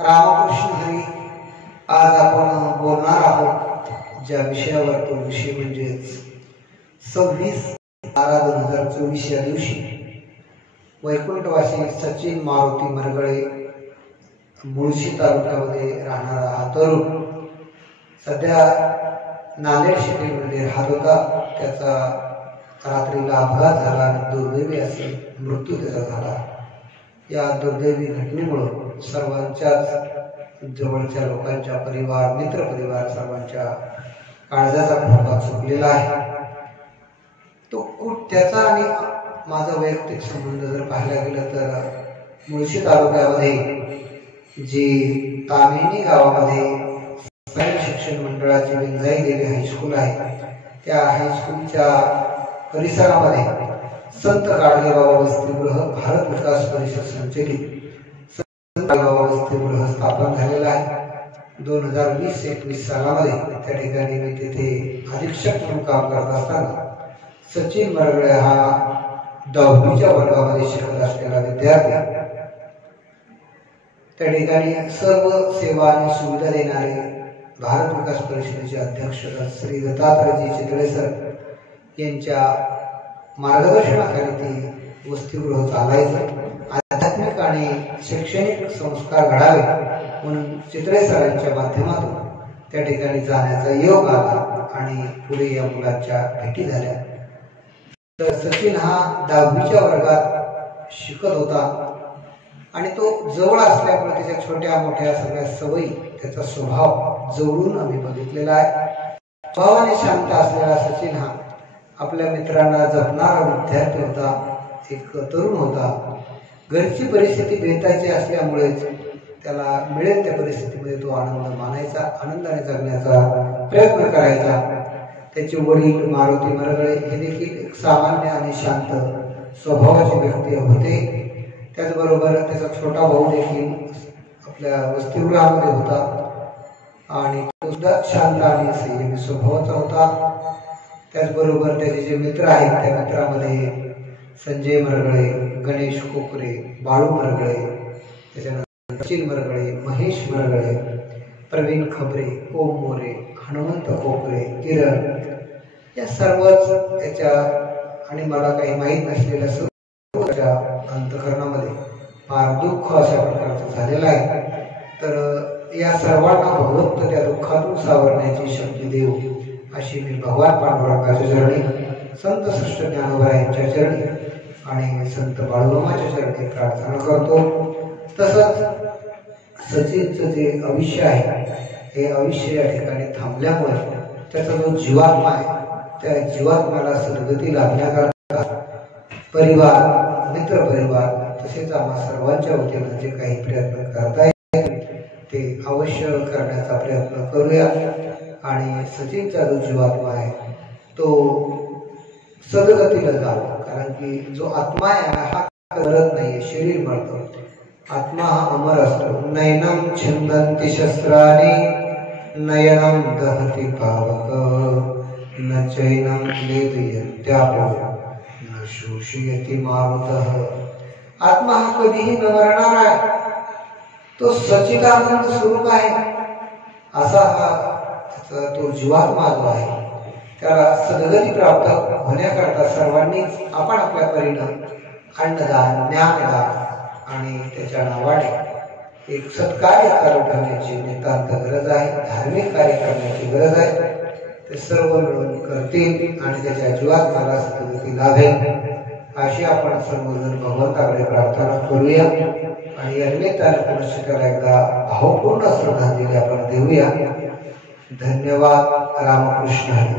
रामकृष्ण हरी. आज आपण बोलणार आहोत ज्या विषयावर, तो विषय म्हणजे 26/12/2024 या दिवशी वैकुंठवासी सचिन मारुती मरगळे, मुळशी तालुक्यामध्ये राहणारा हा तरुण सध्या नांदेड सिटीमध्ये राहत होता. त्याचा रात्रीला अपघात झाला आणि दुर्दैवी असे मृत्यू त्याचा झाला. या दुर्दैवी घटनेमुळे सर्वांच्याच जवळच्या लोकांच्या परिवार, मित्र परिवार सर्वांच्या काळजाचा ठोका चुकलेला आहे. तो त्याचा आणि माझा वैयक्तिक संबंध जर पाहायला गेलं तर मुळशी तालुक्यामध्ये जी तामिनी गावामध्ये शिक्षण मंडळाची विंजाई देवी हायस्कूल आहे, त्या हायस्कूलच्या परिसरामध्ये संत गाडगेबाबा वसतिगृह, भारत विकास परिषद संचलित संत गाडगेबाबा वसतिगृह स्थापन झालेलं आहे. 2020-21 सालामध्ये त्या ठिकाणी मी तिथे अधीक्षक म्हणून काम करत असताना सचिन मरगळे हा 10वीच्या वर्गामध्ये शिकत असलेला विद्यार्थी, त्या ठिकाणी सर्व सेवा आणि सुविधा देणारे भारत विकास परिषदेचे अध्यक्ष श्री दत्तात्रयजी चितळे सर यांच्या मार्गदर्शनाखाली ते वसतिगृह चालायचं. आध्यात्मिक आणि शैक्षणिक संस्कार घडावे म्हणून चितळे सरांच्या माध्यमातून त्या ठिकाणी जाण्याचा योग आला आणि पुढे या मुलांच्या भेटी झाल्या. तर सचिन हा 10वीच्या वर्गात शिकत होता आणि तो जवळ असल्यामुळे त्याच्या छोट्या मोठ्या सगळ्या सवयी, त्याचा स्वभाव जवळून आम्ही बघितलेला आहे. स्वभावाने शांत असलेला सचिन हा आपल्या मित्रांना जपणारा विद्यार्थी होता, एक तरुण होता. घरची परिस्थिती बेताची असल्यामुळेच त्याला मिळेल त्या परिस्थितीमध्ये तो आनंद मानायचा, आनंदाने जगण्याचा प्रयत्न करायचा. त्याचे वडील मारुती मरगळे हे देखील एक सामान्य आणि शांत स्वभावाचे व्यक्ती होते. त्याचबरोबर त्याचा छोटा भाऊ देखील आपल्या वसतिगृहामध्ये होता आणि तो सुद्धा शांत आणि संयमी स्वभावाचा होता. त्याचबरोबर त्याचे जे मित्र आहेत, त्या मित्रामध्ये संजय मरगळे, गणेश कोकरे, बाळू मरगळे, त्याच्यानंतर सचिन मरगळे, महेश मरगळे, प्रवीण खबरे, ओम मोरे, हनुमंत कोकरे, किरण, या सर्वच याच्या आणि मला काही माहीत नसलेल्या सर्वच्या अंतःकरणामध्ये फार दुःख अशा प्रकारचं झालेलं आहे. तर या सर्वांना भगवंत त्या दुःखातून सावरण्याची शक्ती देव अशी मी भगवान पांडुरंगाच्या चरणी, संत श्रेष्ठ ज्ञानोबा यांच्या चरणी आणि संत बाळूमामाच्या चरणी प्रार्थना करतो. तसंच सचिनचं जे आयुष्य आहे, हे आयुष्य या ठिकाणी थांबल्यामुळे त्याचा जो जीवात्मा आहे, त्या जीवात्म्याला सद्गती लाभण्याकरता परिवार, मित्र परिवार तसेच आम्हा सर्वांच्या वतीनं जे काही प्रयत्न करता येईल ते अवश्य करण्याचा प्रयत्न करूया. आणि सचिनचा जो जीवात्मा आहे तो सद्गतीला जावा, कारण की जो आत्मा आहे हा करत नाही, शरीर मरतो, आत्मा हा अमर असतो. नयनम छिंदन्ति शस्त्राणि नयनम दहति पावक न चैनम लेदयत्यापो न शोषयति मारुतः. आत्मा हा कधीही न मरणार आहे, तो सच्चिदानंद स्वरूप आहे. असा हा तो जीवात्मा जो आहे त्याला सद्गती प्राप्त होण्याकरता सर्वांनीच आपण आपल्या परीनं अन्नदान, ज्ञानदान आणि त्याच्या नावाने एक सत्कार्य चालू ठेवण्याची नितांत गरज आहे, धार्मिक कार्य करण्याची गरज आहे. ते सर्व मिळून करतील आणि त्याच्या जीवात्म्याला सद्गती लाभेल अशी आपण सर्वजण भगवंताकडे प्रार्थना करूया. आणि या निमित्ताने पुनश्च त्याला एकदा भावपूर्ण श्रद्धांजली आपण देऊया. धन्यवाद. रामकृष्ण हरी.